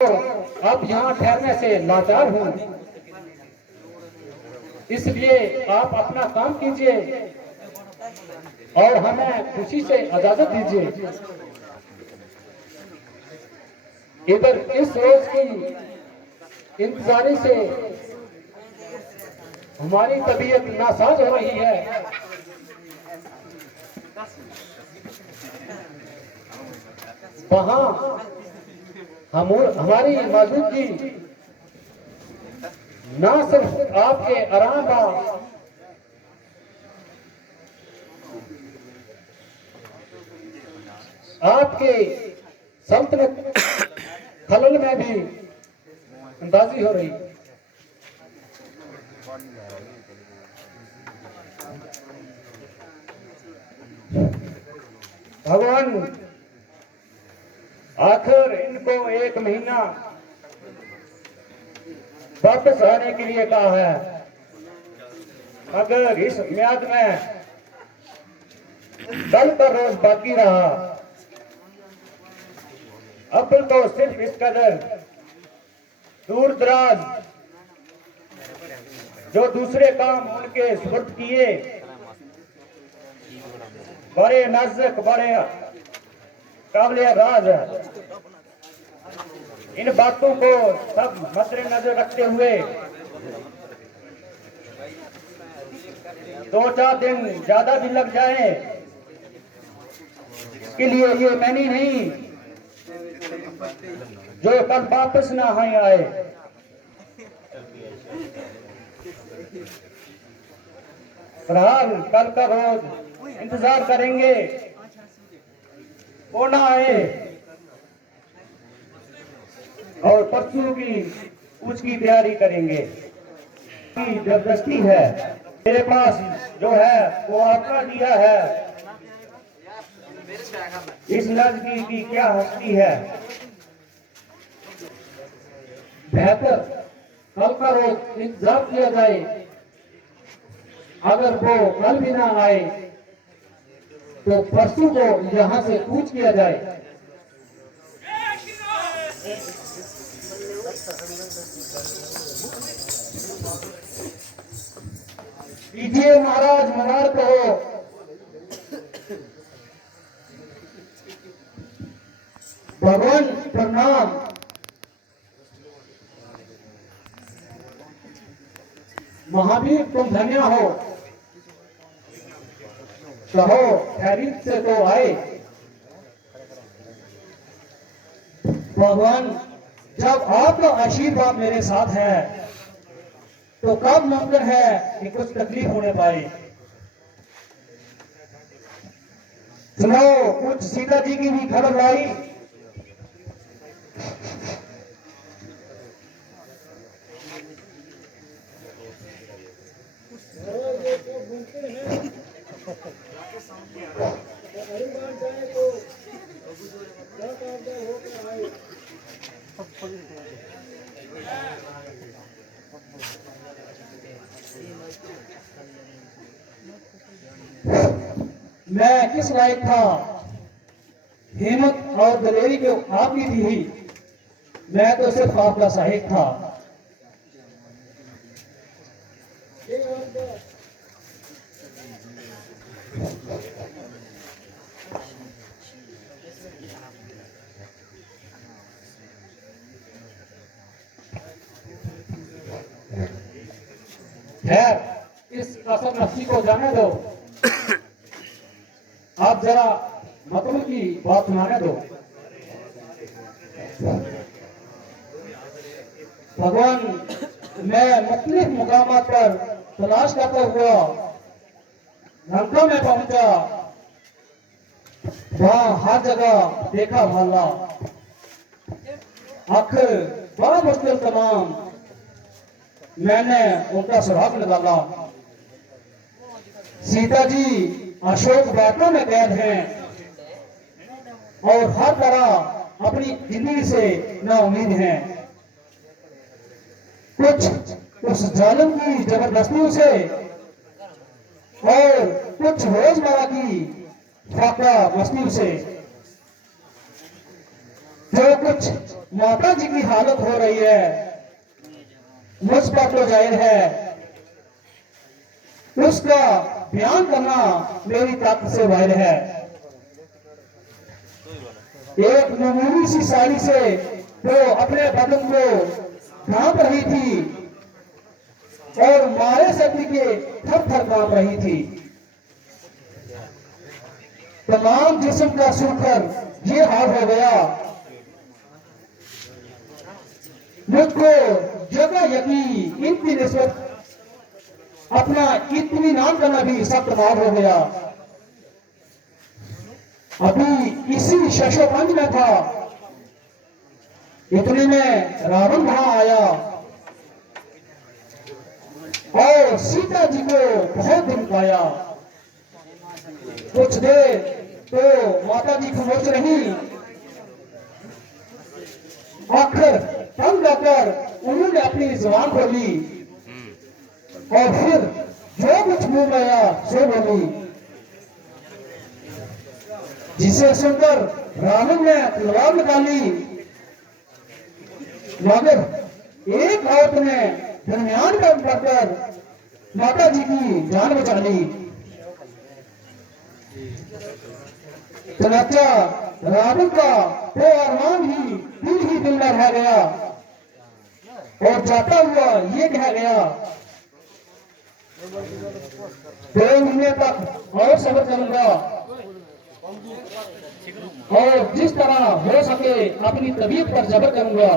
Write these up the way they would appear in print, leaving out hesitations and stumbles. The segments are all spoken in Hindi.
अब यहाँ ठहरने से लाचार हूँ, इसलिए आप अपना काम कीजिए और हमें खुशी से इजाजत दीजिए। इधर इस रोज की इंतजारी से हमारी तबीयत नासाज हो रही है। वहां हमारी मौजूदगी न सिर्फ आपके आराम का आपके सल्तनत खलल में भी अंदाजी हो रही। भगवान आखिर इनको 1 महीना वापस आने के लिए कहा है। अगर इस म्याद में कल का रोज बाकी रहा, अब तो सिर्फ इस कदर दूर दराज जो दूसरे काम उनके सुपुर्द किए, बड़े नाजुक बड़े काबिल राज है। इन बातों को सब मद्देनजर रखते हुए 2-4 दिन ज्यादा भी लग जाए, इसके लिए ये मैंने नहीं जो कल वापस ना आए। फिलहाल कल का रोज इंतजार करेंगे, वो ना आए और परसों की उसकी तैयारी करेंगे। जबरदस्ती है, मेरे पास जो है वो आपका दिया है। इस नजदीकी की क्या हस्ती है। बेहतर कल का रोज इंतजार किया जाए। अगर वो कल भी ना आए तो परसों को यहाँ से कूच किया जाए। कीजिए महाराज, मुबारक हो। भगवान प्रणाम। महावीर तुम धन्य हो। कहो खैरियत से तो आए। भगवान जब आपका आशीर्वाद मेरे साथ है तो कब मुमकिन है कि कुछ तकलीफ होने पाए। सुनो, कुछ सीता जी की भी खबर लाई। मैं किस लायक था, हिम्मत और दलेरी जो आपकी थी, मैं तो सिर्फ आपका सहायक था। खैर इस कसम नफ्सी को जाने दो। आप जरा मतलब की बात सुनाने दो। भगवान मैं मुख्तलिफ मुकामात पर तलाश करता हुआ लंका में पहुंचा। वहां हर जगह देखा भाला, आखिर बड़ा मुश्किल तमाम मैंने उनका सुराग निकाला। सीता जी अशोक वाटिका में कैद हैं और हर तरह अपनी जिंदगी से नाउम्मीद हैं। कुछ उस जालिम की जबरदस्तियों से और कुछ रोजमर्रा की फाका मस्ती से। जो कुछ माता जी की हालत हो रही है, मुझ पर तो जाहिर है उसका बयान करना मेरी ताकत से बाहर है। एक मामूली सी साड़ी से वो अपने बदन को ढांप रही थी और मारे सर्दी के थर थर कांप रही थी। तमाम जिस्म का सुनकर ये हाल हो गया। मुझको जगह यकीन इनकी निस्बत अपना इत्मीनान करना भी सख्त मार हो गया। अभी इसी शशोपंज में था, इतने में रावण वहां आया और सीता जी को बहुत दिन पाया। कुछ देर तो माता जी खामोश रही, आखिर तंग आकर उन्होंने अपनी जुबान खोली और फिर जो कुछ मुंह में आया सो बोली, जिसे सुनकर रावण ने तलवार निकाली, मगर एक औरत ने दरमियान में पड़कर माता जी की जान बचा ली। चनाचा रावण का वो अरमान ही दिल में रह गया और जाता हुआ ये कह गया, 2 महीने तक और सब्र करूंगा और जिस तरह हो सके अपनी तबीयत पर जबर करूंगा।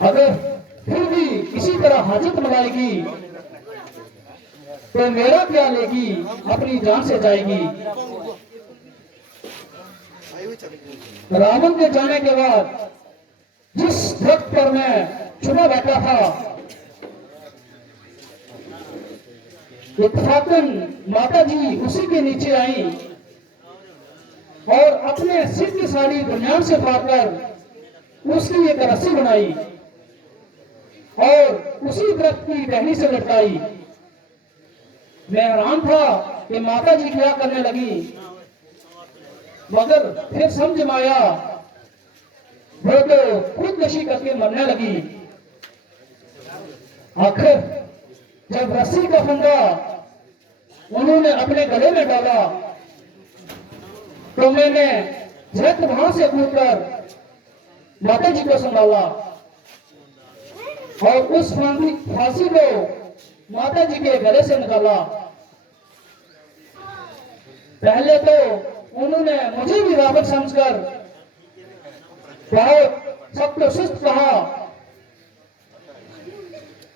अगर फिर भी इसी तरह हाजत लगाएगी तो मेरा क्या लेगी, अपनी जान से जाएगी। रावण के जाने के बाद जिस वक्त पर मैं छुपा बैठा था, इत्तेफाकन माता जी उसी के नीचे आई और अपने सिर की साड़ी दुनिया से फाड़कर उसकी एक रस्सी बनाई और उसी दरख्त की टहनी से लटकाई। मैं हैरान था कि माता जी क्या करने लगी, मगर फिर समझ में आया वो तो खुदकुशी करके मरने लगी। आखिर जब रस्सी का फंदा उन्होंने अपने गले में डाला तो मैंने झट वहां से कूदकर माता जी को संभाला और उस फांसी को माता जी के गले से निकाला। पहले तो उन्होंने मुझे भी रावण समझकर बहुत सख्त सुस्त कहा,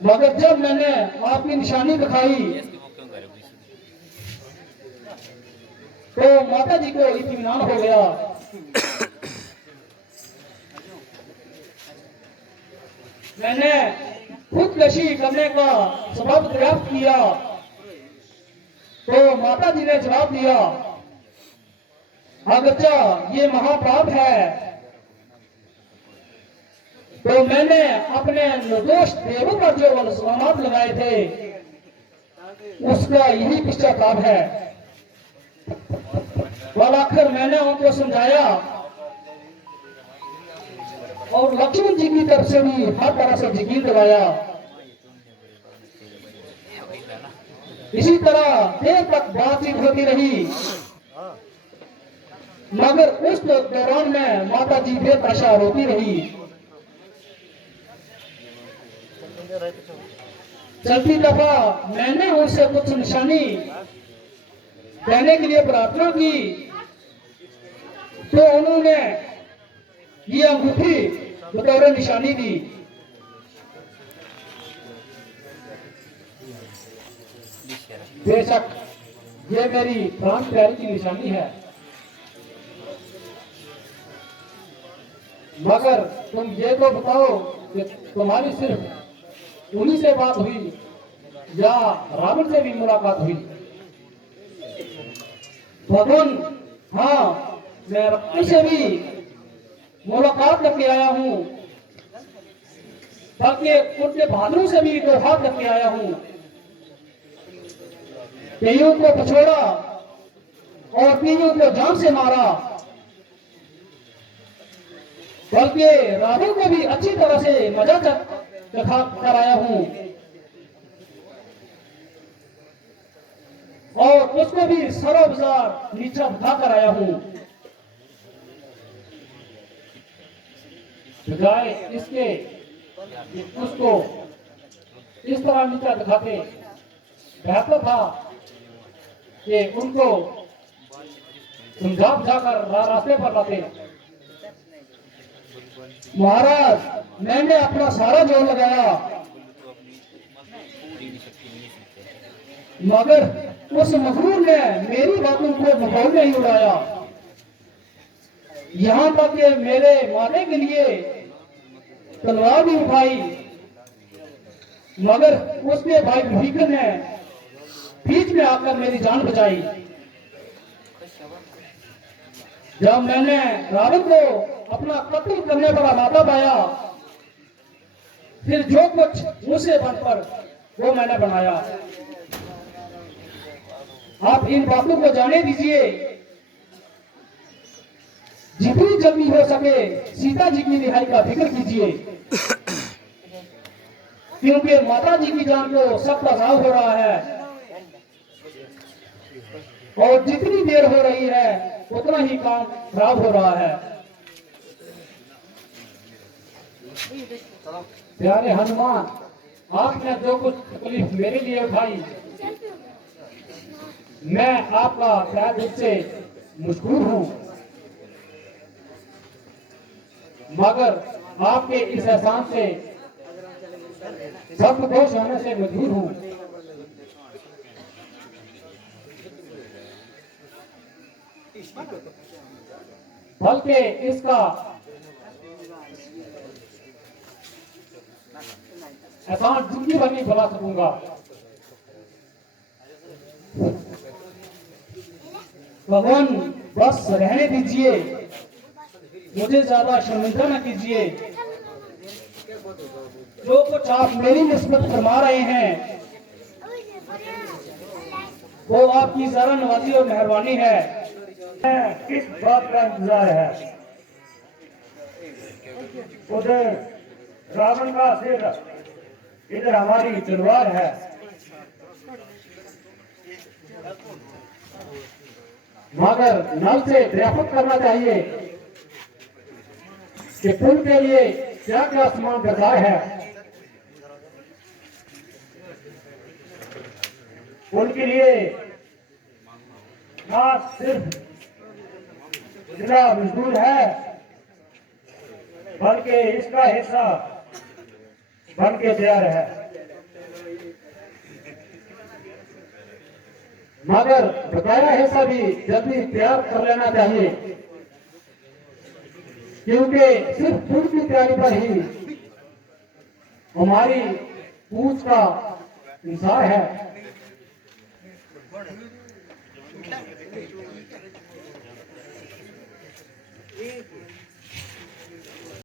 मगर जब मैंने आपकी निशानी दिखाई तो माता जी को इत्मीनान हो गया। मैंने खुदकशी करने का सबब दरियाफ्त किया तो माता जी ने जवाब दिया, अगरचा ये महापाप है तो मैंने अपने निर्दोष देवों पर जो इल्जामात लगाए थे उसका यही पश्चाताप है। और आखिर मैंने उनको समझाया और लक्ष्मण जी की तरफ से भी हर तरह से यकीन दिलाया। इसी तरह देर तक बातचीत होती रही, मगर उस दौरान में माता जी बेतहाशा रोती रही। चलती दफा मैंने उनसे कुछ निशानी देने के लिए प्रार्थना की तो उन्होंने ये अंगूठी बतौर निशानी दी। बेशक ये मेरी प्राण प्यारी की निशानी है, मगर तुम ये तो बताओ कि तुम्हारी सिर्फ उन्हीं से बात हुई या रावण से भी मुलाकात हुई? भगवान, हाँ, मैं रावण से भी मुलाकात करके आया हूँ, बल्कि उनके बहादुरों से भी तोहफा करके आया हूँ। कईयों को पछोड़ा और कईयों को जान से मारा, बल्कि राहुल को भी अच्छी तरह से मजा चखा कराया हूँ और उसको भी सरो बाजार नीचा बिठा कर आया हूँ। बजाय इसके उसको इस तरह नीचा दिखाते, बेहतर था कि उनको समझा बुझाकर रास्ते पर लाते। महाराज, मैंने अपना सारा जोर लगाया मगर उस मखलूक ने मेरी बातों को मखौल नहीं उड़ाया। यहां तक कि मेरे मारने के लिए तलवार भी उठाई, मगर उसके भाई भीकर ने बीच में आकर मेरी जान बचाई। जब मैंने रावण को अपना कत्ल करने पर अनाथा पाया, फिर जो कुछ मुझसे बन पर वो मैंने बनाया। आप इन बातों को जाने दीजिए, जितनी जल्दी हो सके सीता जी की रिहाई का फिक्र कीजिए, क्योंकि माता जी की जान को सख्त अजाब हो रहा है और जितनी देर हो रही है उतना ही काम खराब हो रहा है। प्यारे हनुमान, आपने जो कुछ तकलीफ मेरे लिए उठाई, मैं आपका तहे दिल से मशकूर हूं, मगर आपके इस एहसान से सब दोष होने से मजबूर हूं। बल्कि इसका एहसान जिंदगी भर नहीं भुला सकूंगा। भगवान, बस रहने दीजिए, मुझे ज्यादा शर्मिंदा न कीजिए। जो कुछ आप मेरी निस्बत फरमा रहे हैं वो आपकी ज़रा नवाजी और मेहरबानी है। किस बात का इंतजार है? उधर रावण का सिर, इधर हमारी तलवार है। मगर नल से दरियाफ्त करना चाहिए कि पुल के लिए क्या क्या सामान दरकार है। पुल के लिए ना सिर्फ जिला मजदूर है, बल्कि इसका हिस्सा बन के तैयार है। मगर बकाया हिस्सा भी जल्दी तैयार कर लेना चाहिए, क्योंकि सिर्फ पुल की तैयारी पर ही हमारी पूछ का इंसार है।